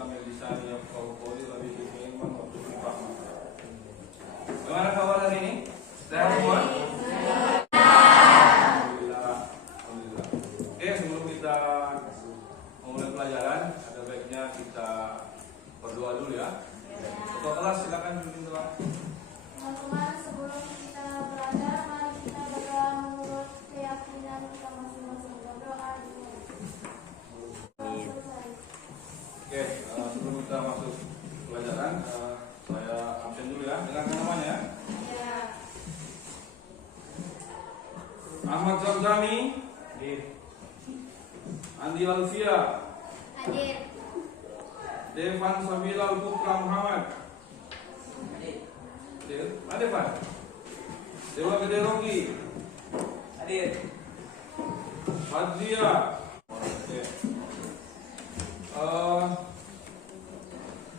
sambil disani yang kau kori lebih iman waktu kita. Gimana kabar hari ini? Sehat semua? Alhamdulillah. Alhamdulillah. Oke, sebelum kita memulai pelajaran, ada baiknya kita berdoa dulu ya. Ketua kelas silakan pimpin doa. Teman-teman, sebelum kita belajar, mari kita berdoa menurut keyakinan kita masing-masing. Berdoa dulu. Oke, sebelum kita masuk pelajaran, saya absen dulu ya. Dengarkan namanya. Ya. Ahmad Zamzami, Andi Alfia, Hadir. Devan Sabilal Putra Muhammad, ada Pak? Dewa Gede Rogi, hadir. Fadlia. Oke.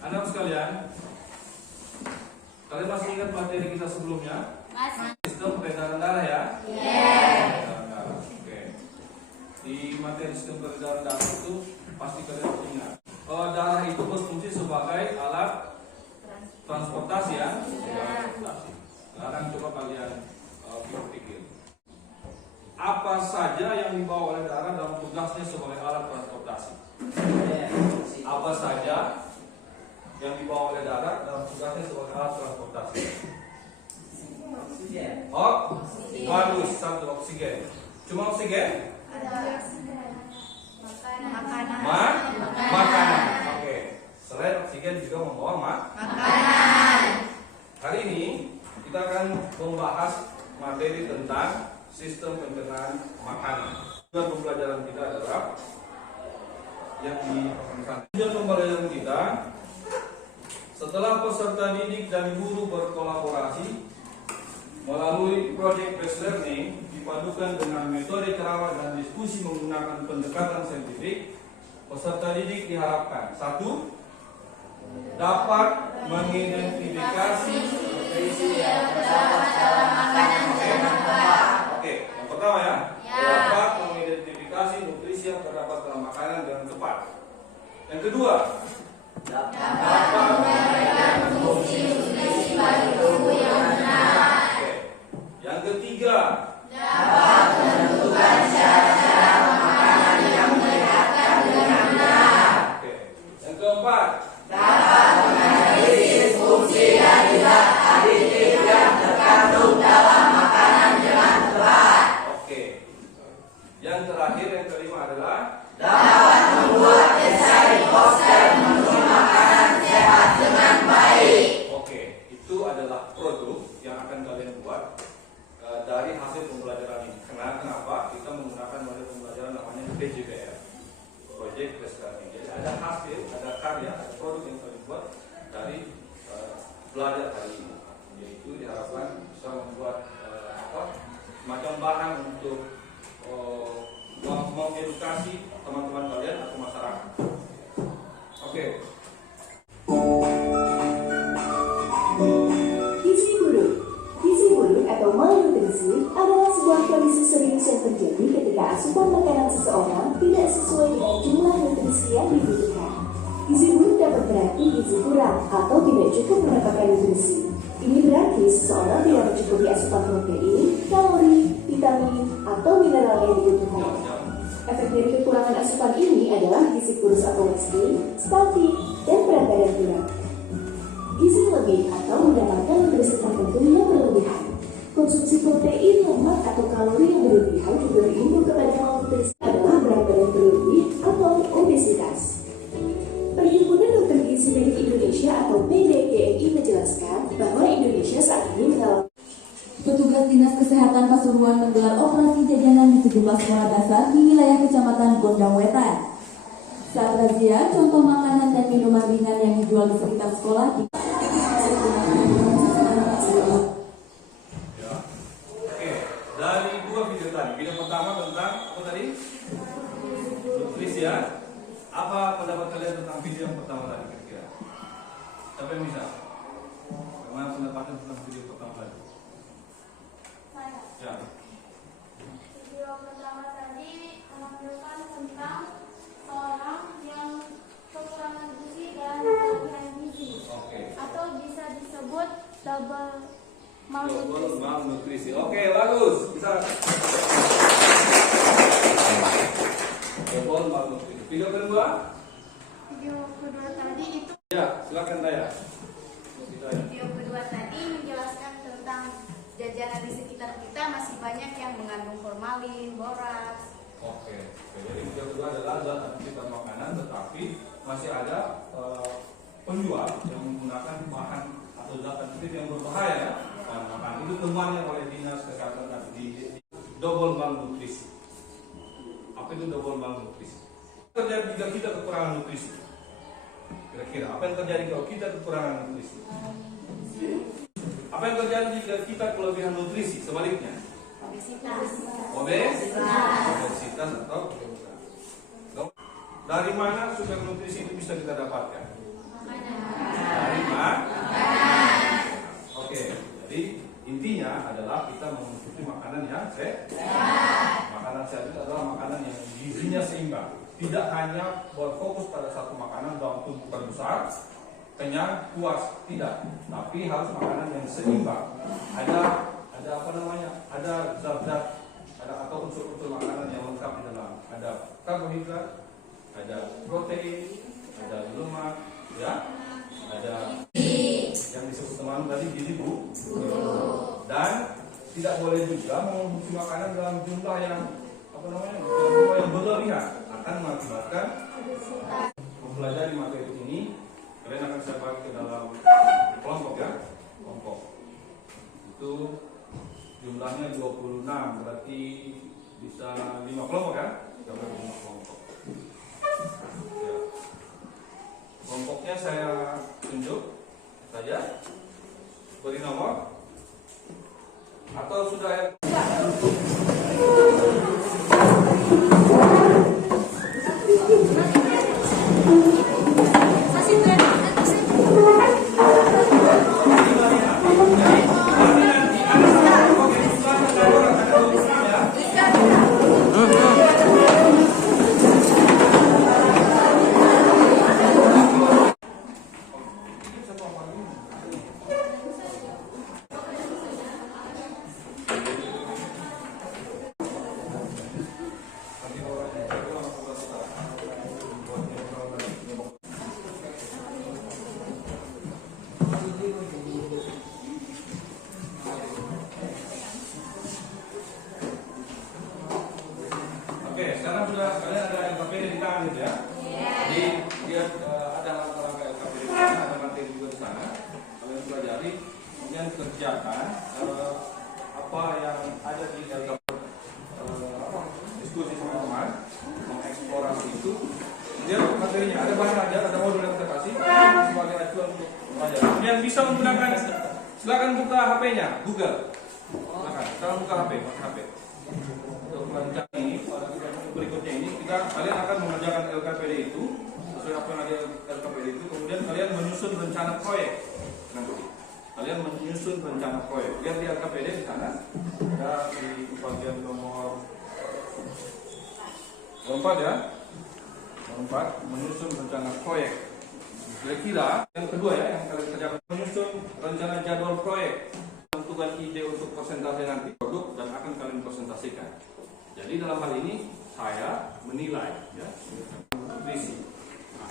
Anak sekalian, kalian masih ingat materi kita sebelumnya? Masih. Sistem peredaran darah ya? Yeah. Peredaran darah. Oke. Di materi sistem peredaran darah itu pasti kalian ingat. Darah itu berfungsi sebagai alat transportasi ya? Transportasi. Sekarang coba kalian pikir. Apa saja yang dibawa oleh darah dalam tugasnya sebagai alat transportasi? Apa saja yang dibawa oleh darah dalam tugasnya sebagai alat transportasi? Bagus, satu oksigen. Cuma oksigen? Ada makanan. Makanan. Oke. Selain oksigen juga membawa Makanan. Hari ini kita akan membahas materi tentang sistem pencernaan makanan. Tujuan pembelajaran kita adalah yang tujuan pembelajaran kita setelah peserta didik dan guru berkolaborasi melalui project based learning dipadukan dengan metode ceramah dan diskusi menggunakan pendekatan saintifik, peserta didik diharapkan: 1. Dapat mengidentifikasi nutrisi yang terdapat dalam makanan bermanfaat. Oke, yang pertama ya. Dapat mengidentifikasi nutrisi yang terdapat dalam makanan dengan tepat. Yang kedua, dapat memberikan fungsi nutrisi bagi tubuh yang benar. Oke. Yang ketiga, dapat menentukan syarat-syarat makanan yang menyehatkan dengan benar. Oke. Yang keempat, dapat menganalisis fungsi dan zat aditif yang terkandung dalam makanan dengan tepat. Oke. Yang terakhir, yang kelima adalah dapat membuat esai poster menu makanan sehat dengan baik. Oke, itu adalah produk yang akan kalian buat dari hasil pembelajaran ini. Kenapa? Kita menggunakan model pembelajaran namanya PJBL, Project Based Learning. Jadi ada hasil, ada karya, ada produk yang kalian buat dari belajar hari ini. Yaitu diharapkan bisa membuat semacam bahan untuk mengedukasi teman-teman kalian atau masyarakat. Oke. Gizi buruk atau malnutrisi adalah sebuah kondisi serius yang terjadi ketika asupan makanan seseorang tidak sesuai dengan jumlah nutrisi yang dibutuhkan. Gizi buruk dapat berarti gizi kurang atau tidak cukup mendapatkan nutrisi. Ini berarti seseorang tidak mencukupi asupan protein, kalori, vitamin, atau mineral yang dibutuhkan. Efek dari kekurangan asupan ini adalah gizi kurus atau wasting, stunting, dan berat badan kurang. Gizi lebih atau mendapatkan nutrisi tertentu yang berlebihan. Konsumsi protein, lemak, atau kalori yang berlebihan juga berimbas kepada malnutrisi adalah berat badan berlebih atau obesitas. Perhimpunan Dokter Gizi Medik Indonesia atau PDGMI menjelaskan bahwa Indonesia saat ini mengalami Petugas Dinas Kesehatan Pasuruan menggelar operasi jajanan di sejumlah sekolah dasar di wilayah Kecamatan Gondang Wetan. Saat razia, contoh makanan dan minuman ringan yang dijual di sekitar sekolah di Dari dua video tadi, video pertama tentang apa tadi? Nutrisi ya. Apa pendapat kalian tentang video yang pertama tadi kira-kira? Siapa yang bisa? Bagaimana pendapatnya tentang video pertama tadi? Ya. Video pertama tadi menunjukkan tentang seorang yang kekurangan gizi Video kedua. Video kedua tadi itu Ya, silakan Daya. Video kedua tadi menjelaskan tentang jajanan di sekitar kita masih banyak yang mengandung formalin, boraks. Oke, jadi video kedua adalah zat sekitar makanan, tetapi masih ada penjual yang menggunakan bahan atau zat aktif yang berbahaya pada makanan. Itu temuannya oleh Dinas Kesehatan dan di double malnutrisi. Apa itu double malnutrisi? Terjadi jika kita kekurangan nutrisi. Kira-kira apa yang terjadi kalau kita kekurangan nutrisi? Apa yang terjadi jika kita kelebihan nutrisi? Sebaliknya, obesitas atau kegemukan. Dari mana sumber nutrisi itu bisa kita dapatkan? Dari makanan. Oke, jadi intinya adalah kita mengonsumsi makanan yang sehat. Makanan sehat itu adalah makanan yang gizinya seimbang. Tidak hanya berfokus pada satu makanan dalam tumpukan besar, kenyang, puas, tidak. Tapi harus makanan yang seimbang. Ada apa namanya? Ada zat-zat, ada atau unsur-unsur makanan yang lengkap di dalam. Ada karbohidrat, ada protein, ada lemak, ya, ada yang disebut teman tadi gizi bu, dan tidak boleh juga mengonsumsi makanan dalam jumlah yang jumlah yang berlebihan, akan mengakibatkan. Mempelajari materi ini, kalian akan saya bagi ke dalam kelompok ya, kelompok itu jumlahnya 26, berarti bisa 5 kelompok kan? Kita bagi 5 kelompok. Ya. Kelompoknya saya tunjuk saja, beri nomor atau sudah sekarang sudah kalian ada LKPD di tangan gitu ya. Jadi dia ada langkah-langkah LKPD di sana, ada materi juga di sana. Kalian pelajari, kemudian kerjakan apa yang ada di LKPD, diskusi sama teman, mengeksplorasi itu. Kemudian materinya ada bahan ajar, ada modul yang kita kasih sebagai acuan untuk belajar. Kemudian bisa menggunakan, silakan buka HP-nya, Google. Silakan, sekarang buka HP, pakai HP. Untuk pelajaran ini, berikutnya ini kalian akan mengerjakan LKPD itu sesuai apa yang ada LKPD itu. Kemudian kalian menyusun rencana proyek. Nanti kalian menyusun rencana proyek. Lihat di LKPD di sana ada di bagian nomor 4 ya. Nomor 4 menyusun rencana proyek. Kira-kira yang kedua ya yang kalian kerjakan menyusun rencana jadwal proyek. Tentukan ide untuk presentasi nanti produk dan akan kalian presentasikan. Jadi dalam hal ini saya menilai ya, nutrisi.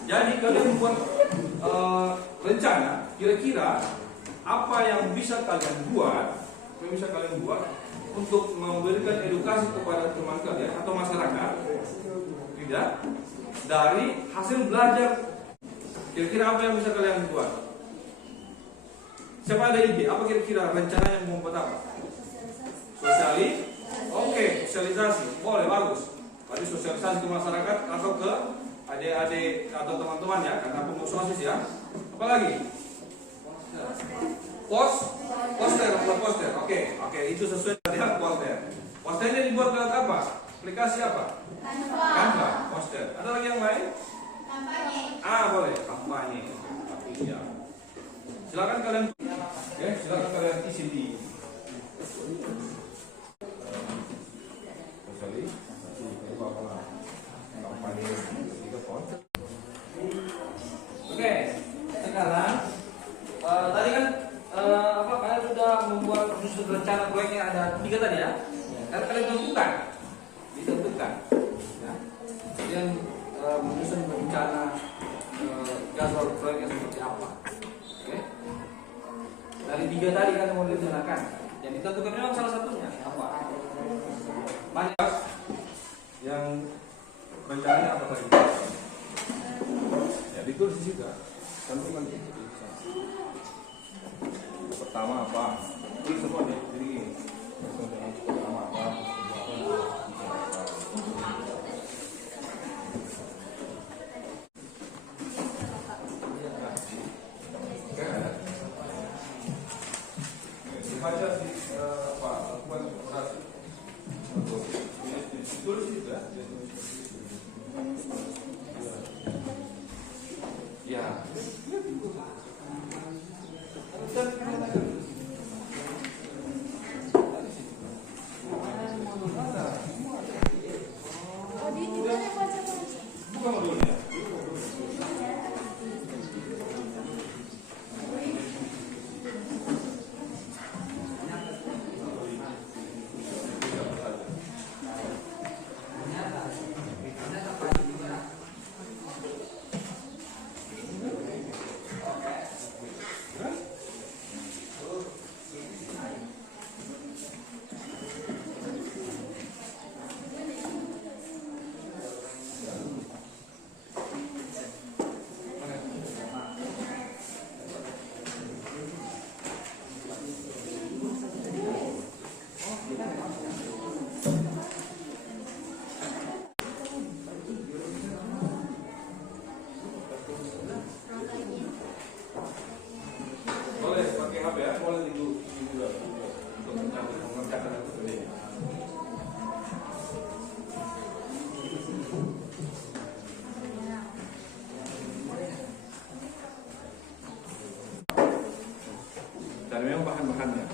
Jadi kalian buat rencana kira-kira apa yang bisa kalian buat, untuk memberikan edukasi kepada teman kalian atau masyarakat, tidak dari hasil belajar. Kira-kira apa yang bisa kalian buat? Siapa ada ide? Apa kira-kira rencana yang mau buat apa? Oke, sosialisasi, boleh, bagus. Berarti sosialisasi ke masyarakat atau ke adik-adik atau teman-teman ya, karena pengurus OSIS ya. Apa lagi? Poster. Oke, itu sesuai dengan poster. Posternya dibuat lewat apa? Aplikasi apa? Canva, poster. Ada lagi yang lain? kampanye. Boleh, kampanye. Ya. Silakan kalian, isi di. Oke, sekarang tadi kan kalian sudah membuat rencana proyeknya ada 3 tadi ya. Kalian ditentukan, ya. Kemudian menyusun rencana jadwal proyeknya seperti apa. Oke? Dari 3 tadi kan yang mau direncanakan, yang ditentukan memang salah satunya apa? Banyak yang rencananya apa tadi? Ya ditulis di situ. Tentukan di situ. Pertama apa? Ini semua nih. Jadi ini. Pertama apa? Baca sih apa? Lakukan operasi. Tulis juga. Ya. Oh, di mana baca-baca? Bukan dulu ya. Boleh pakai HP ya, boleh juga untuk mengerjakan itu sendiri. Dan memang bahan-bahannya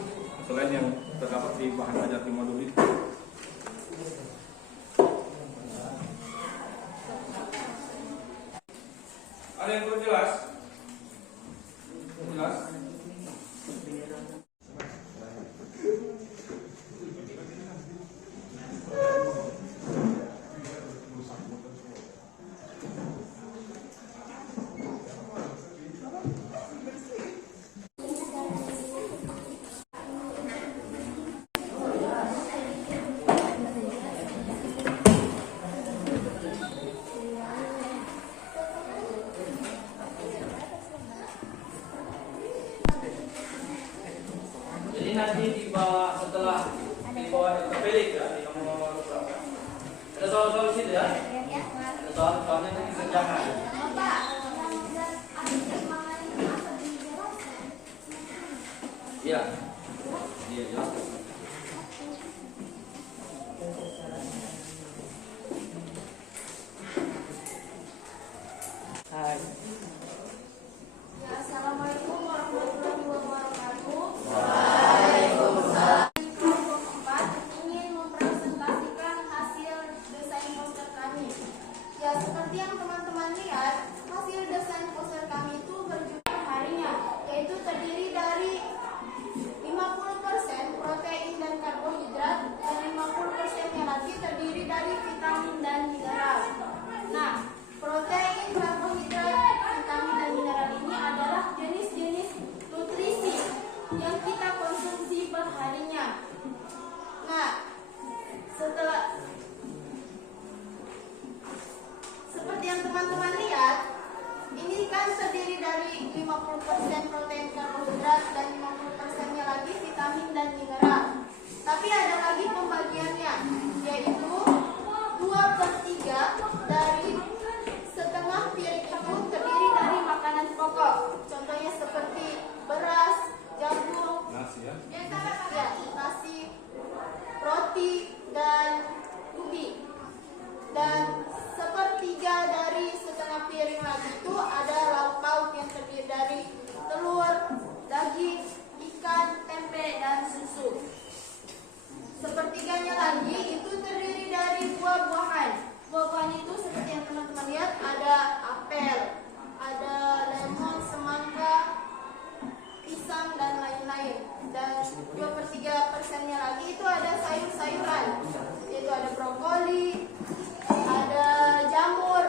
selain yang terdapat di bahan ajar di modul itu. Ada yang perlu jelas? Jelas? Jadi nanti dibawa setelah dibawa terpilih ya, di nomor berapa? Ada soal-soal situ ya? Ada soal-soalnya nanti kerjakan. Iya. Iya jelas. Hai. Ya, assalamualaikum warahmatullahi wabarakatuh. Kelompok 4 ingin mempresentasikan hasil desain poster kami. Ya, seperti yang teman-teman lihat, hasil desain poster kami itu berjumlah harinya, yaitu terdiri dari 50% protein dan karbohidrat dan 50%-nya lagi terdiri dari vitamin dan mineral. Nah, protein, karbohidrat, vitamin dan mineral ini adalah jenis-jenis nutrisi yang kita konsumsi perharinya. Nah, seperti yang teman-teman lihat, ini kan terdiri dari 50% protein, karbohidrat dan 50%-nya lagi vitamin dan mineral. Tapi ada lagi pembagiannya, yaitu 2/3 dari setengah piring itu terdiri dari makanan pokok. Contohnya seperti beras, jagung, Nasi ya. nasi, roti, dan ubi. Dan 1/3 dari setengah piring lagi itu ada lauk pauk yang terdiri dari telur, daging, ikan, tempe, dan susu. 1/3-nya lagi itu terdiri dari buah-buahan. Buah-buahan itu seperti yang teman-teman lihat, ada apel, ada lemon, semangka, pisang, dan lain-lain. Dan 2/3%-nya lagi itu ada sayur-sayuran, yaitu ada brokoli, ada jamur,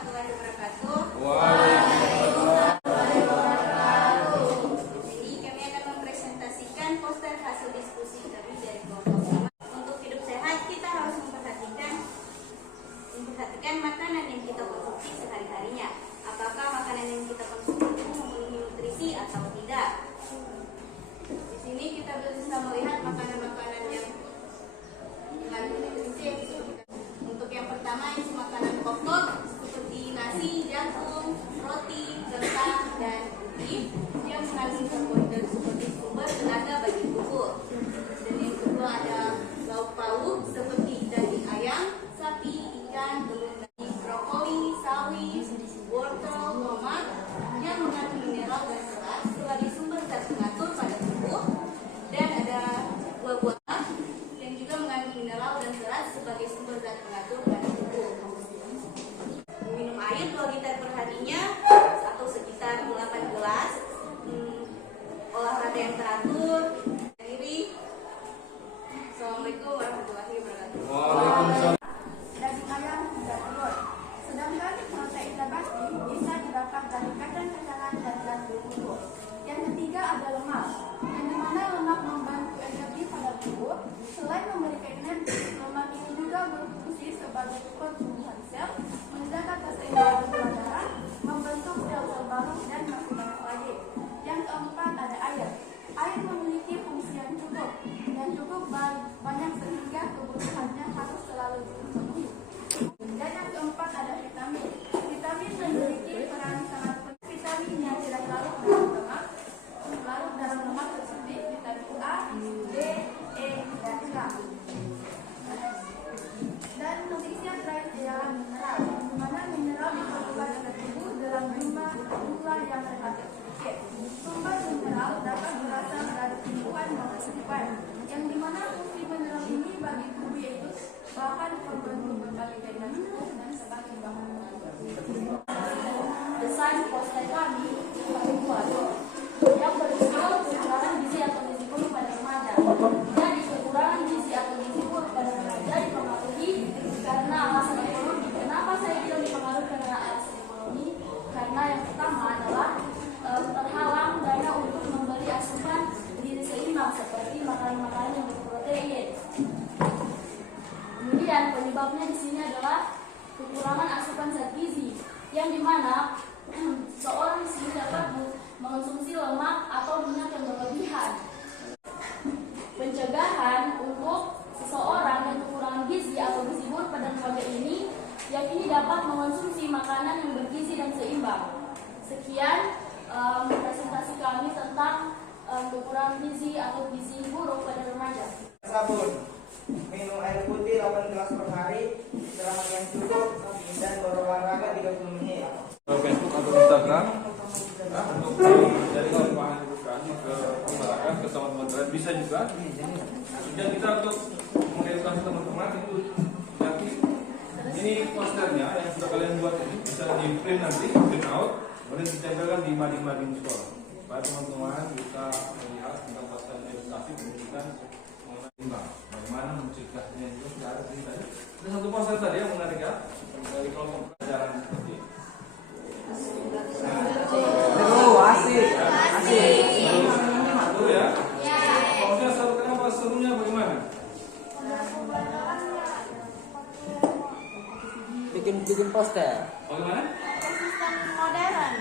warahmatullahi wabarakatuh. Jadi kami akan mempresentasikan poster hasil diskusi kami dari kelompok 5. Untuk hidup sehat kita harus memperhatikan makanan yang kita konsumsi sehari-harinya. Apakah makanan yang kita konsumsi itu memenuhi nutrisi atau tidak? Di sini kita bisa melihat makanan-makanan yang mengandung nutrisi yang bisa kita. Untuk yang pertama itu makanan pokok seperti nasi, jagung, roti, kentang, dan beef yang mengandung karbohidrat seperti sumber tenaga bagi tubuh. Dan yang kedua ada lauk pauk seperti daging ayam, sapi, ikan, telur, daging, brokoli, sawi, wortel, tomat yang mengandung mineral dan serat sebagai sumber zat pengatur pada tubuh. Dan ada buah-buahan yang juga mengandung mineral dan serat sebagai sumber zat pengatur pada tubuh. Minum air 2 liter per harinya atau sekitar 8 gelas. Olahraga yang teratur. Diri. Assalamualaikum warahmatullahi wabarakatuh. Waalaikumsalam. Daging ayam tidak telur. Sedangkan protein nabati bisa didapat dari kacang-kacangan dan gandum utuh. Yang ketiga ada lemak, yang dimana lemak membantu energi pada tubuh. Selain memberikan energi, lemak ini juga berfungsi sebagai pertumbuhan sel, menjaga keseimbangan gula darah, membentuk sel-sel baru dan masih banyak lagi. Yang keempat ada air. Air memiliki fungsi yang cukup banyak sehingga kebutuhannya harus selalu dipenuhi. Dan yang keempat ada vitamin. Vitamin memiliki peran sangat penting. Vitamin yang tidak larut dalam lemak seperti vitamin A, D, E, dan K. Dan nutrisi yang terakhir adalah mineral, di mana mineral diperlukan oleh tubuh dalam jumlah yang relatif sedikit. Sumber mineral dapat berasal dari tumbuhan maupun hewan, yang dimana fungsi mineral ini bagi tubuh yaitu bahan pembentuk berbagai jaringan tubuh dan sebagai bahan pembentuk. Desain poster kami kami buat yang berjudul kekurangan gizi atau gizi buruk pada remaja. Jadi kekurangan gizi atau gizi buruk pada remaja dipengaruhi karena alasan ekonomi. Kenapa saya bilang dipengaruhi karena alasan ekonomi? Karena yang pertama adalah terhalang dana untuk membeli asupan gizi seimbang seperti makanan-makanan yang berprotein. Kemudian penyebabnya di sini adalah kekurangan asupan zat gizi, yang dimana seorang di sini dapat mengonsumsi lemak atau minyak yang berlebihan. Pencegahan untuk seseorang yang kekurangan gizi atau gizi buruk pada remaja ini, yakni dapat mengonsumsi makanan yang bergizi dan seimbang. Sekian presentasi kami tentang kekurangan gizi atau gizi buruk pada remaja. Sabun, minum air putih 8 gelas per hari, istirahat yang cukup, dan berolahraga 30 menit. Facebook atau Instagram untuk jaringan bahan edukasi ke masyarakat, ke teman-teman bisa juga. Dan kita untuk mengedukasi teman-teman itu nanti ini posternya yang sudah kalian buat ini bisa di print nanti, print out, kemudian ditempelkan di mading-mading sekolah supaya teman-teman bisa melihat mendapatkan edukasi pendidikan mengenai limbah, bagaimana mencegahnya juga sudah ada di tadi. Ada satu poster tadi yang menarik ya dari kelompok pelajaran seperti ini. Seru ya? Maksudnya seru kenapa? Serunya bagaimana? Bikin poster. Bagaimana? Sistem modern.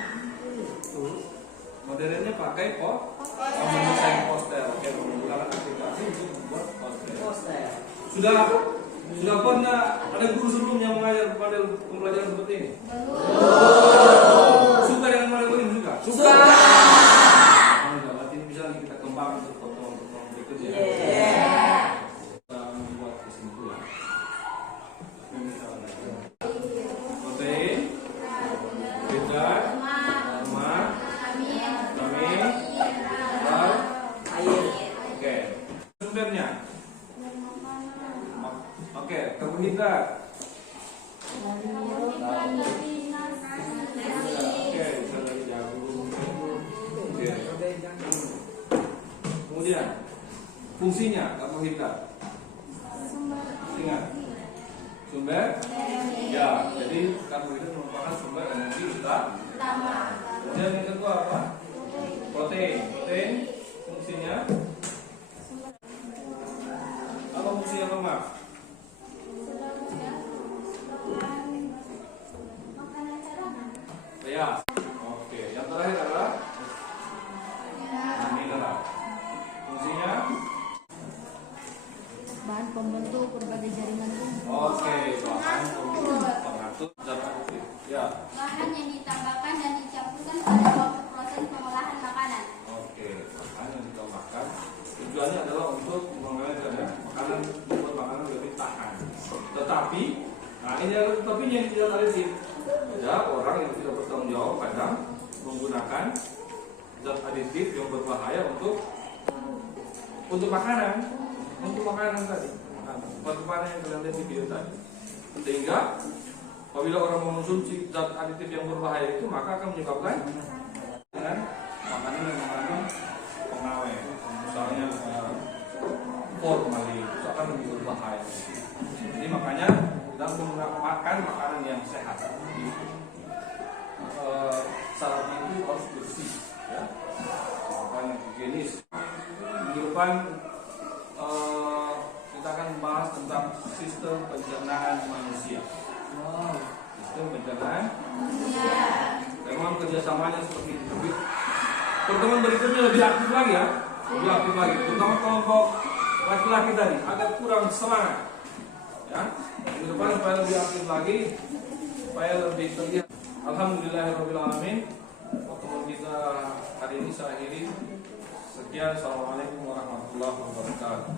Modernnya pakai mendesain poster. Oke, menggunakan aplikasi untuk membuat poster. Sudah pernah ada guru sebelumnya mengajar model pembelajaran seperti ini? Suka dengan model begini juga? Suka. Berarti bisa kita kembangkan untuk teman-teman berikutnya. Kita membuat kesimpulan. Protein, hidrat, lemak, vitamin, mineral, air. Oke. Sumbernya. Oke, karbohidrat. Oke, bisa dari jagung. Oke. Kemudian fungsinya karbohidrat. Ingat. Sumber? Ya, jadi karbohidrat merupakan Utama. Kemudian yang kedua apa? Protein. Protein fungsinya apa fungsinya lemak? Ya. Oke. Yang terakhir adalah mineral. Fungsinya Bahan pembentuk berbagai jaringan tubuh. oke. Bahan pengatur zat aktif. Ya. Bahan yang ditambahkan dan dicampurkan pada suatu proses pengolahan makanan. Oke. Bahan yang ditambahkan tujuannya adalah untuk mengalir makanan, membuat makanan lebih tahan. Tetapi, nah ini ada tetapinya yang tidak aditif. Ada orang yang tidak bertanggung jawab kadang menggunakan zat aditif yang berbahaya untuk makanan, tadi, makanan yang kalian lihat di video tadi. Sehingga apabila orang mengonsumsi zat aditif yang berbahaya itu, maka akan menyebabkan dengan makanan yang mengandung pengawet, misalnya formalin, itu akan lebih berbahaya. Jadi makanya kita makan makanan yang sehat. Syaratnya itu harus bersih, ya, makanan yang higienis. Di depan kita akan membahas tentang sistem pencernaan manusia. Sistem pencernaan. Memang kerjasamanya seperti itu. Pertemuan berikutnya lebih aktif lagi ya, lebih aktif lagi. Terutama kelompok laki-laki tadi agak kurang semangat. Ya, di depan supaya lebih aktif lagi, supaya lebih terlihat. Alhamdulillahirobbilalamin. Pertemuan kita hari ini saya akhiri. Sekian, assalamualaikum warahmatullahi wabarakatuh.